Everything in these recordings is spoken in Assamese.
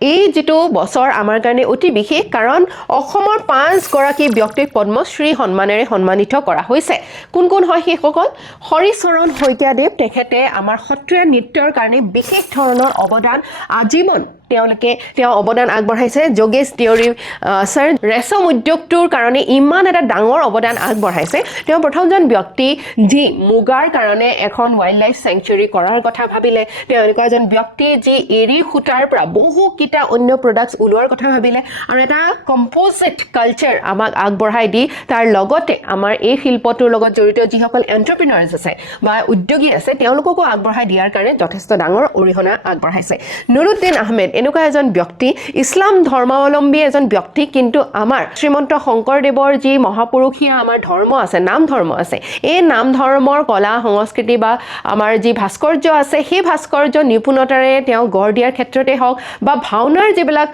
এই যেটো বছৰ আমাৰ কাৰণে অতি বিশেষ কাৰণ অসমৰ 5 গৰাকী ব্যক্তিক পদ্মশ্ৰী সন্মানেৰে সন্মানিত কৰা হৈছে কোন কোন হয় সেইসকল হৰিচৰণ শইকীয়াদেৱ তেখেতে আমাৰ সত্ৰীয়া নৃত্যৰ কাৰণে বিশেষ ধৰণৰ অৱদান আজীৱন তেওঁ অৱদান আগবঢ়াইছে যোগেশ তিৱাৰী স্যাৰ ৰেশম উদ্যোগটোৰ কাৰণে ইমান এটা ডাঙৰ অৱদান আগবঢ়াইছে তেওঁ প্ৰথমজন ব্যক্তি যি মুগাৰ কাৰণে এখন ওয়াইল্ড লাইফ স্যাংচুৰী কৰাৰ কথা ভাবিলে তেওঁ এনেকুৱা এজন ব্যক্তি যি এৰি খুটাৰ পৰা বহু কিটা অন্য প্ৰডাক্টস উলোৱাৰ কথা ভাবিলে আৰু এটা কম্পোজিট কালচাৰ আমাক আগবঢ়াই দি তাৰ লগতে আমাৰ এই শিল্পটোৰ লগত জড়িত যিসকল এন্টাৰপ্ৰেনাৰ্ছ আছে বা উদ্যোগী আছে তেওঁলোককো আগবঢ়াই দিয়াৰ কাৰণে যথেষ্ট ডাঙৰ অৰিহণা আগবঢ়াইছে নুৰুদ্দিন আহমেদ এনেকুৱা এজন ব্যক্তি ইছলাম ধৰ্মাৱলম্বী এজন ব্যক্তি কিন্তু আমাৰ শ্ৰীমন্ত শংকৰদেৱৰ যি মহাপুৰুষীয়া আমাৰ ধৰ্ম আছে নাম ধৰ্ম আছে এই নাম ধৰ্মৰ কলা সংস্কৃতি বা আমাৰ যি ভাস্কৰ্য আছে সেই ভাস্কৰ্য নিপুণতাৰে তেওঁ গঢ় দিয়াৰ ক্ষেত্ৰতে হওক বা ভাওনাৰ যিবিলাক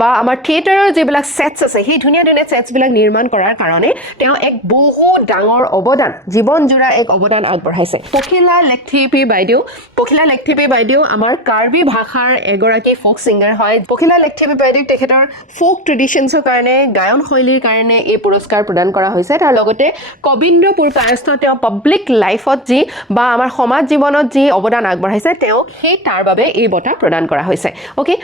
বা আমাৰ থিয়েটাৰৰ যিবিলাক সেটস আছে সেই ধুনীয়া ধুনীয়া সেটস বিলাক নিৰ্মাণ কৰাৰ কাৰণে তেওঁ এক বহু ডাঙৰ অৱদান জীৱন জোৰা এক অৱদান আগবঢ়াইছে পখিলা লেখথিপি বাইদেউ আমাৰ কাৰ্বি ভাষাৰ এগৰাকী ফোক সিঙ্গাৰ হয় পখিলা লেখথিপি বাইদেউ তেখেতৰ ফোক ট্ৰেডিশনছৰ কাৰণে গায়ন শৈলীৰ কাৰণে এই পুৰস্কাৰ প্ৰদান কৰা হৈছে তাৰ লগতে কবিন্দ্ৰপুৰ কায়স্থ তেওঁ পাব্লিক লাইফত যি বা আমাৰ সমাজ জীৱনত যি অৱদান আগবঢ়াইছে তেওঁ সেই তাৰ বাবে এই বঁটা প্ৰদান কৰা হৈছে ওকে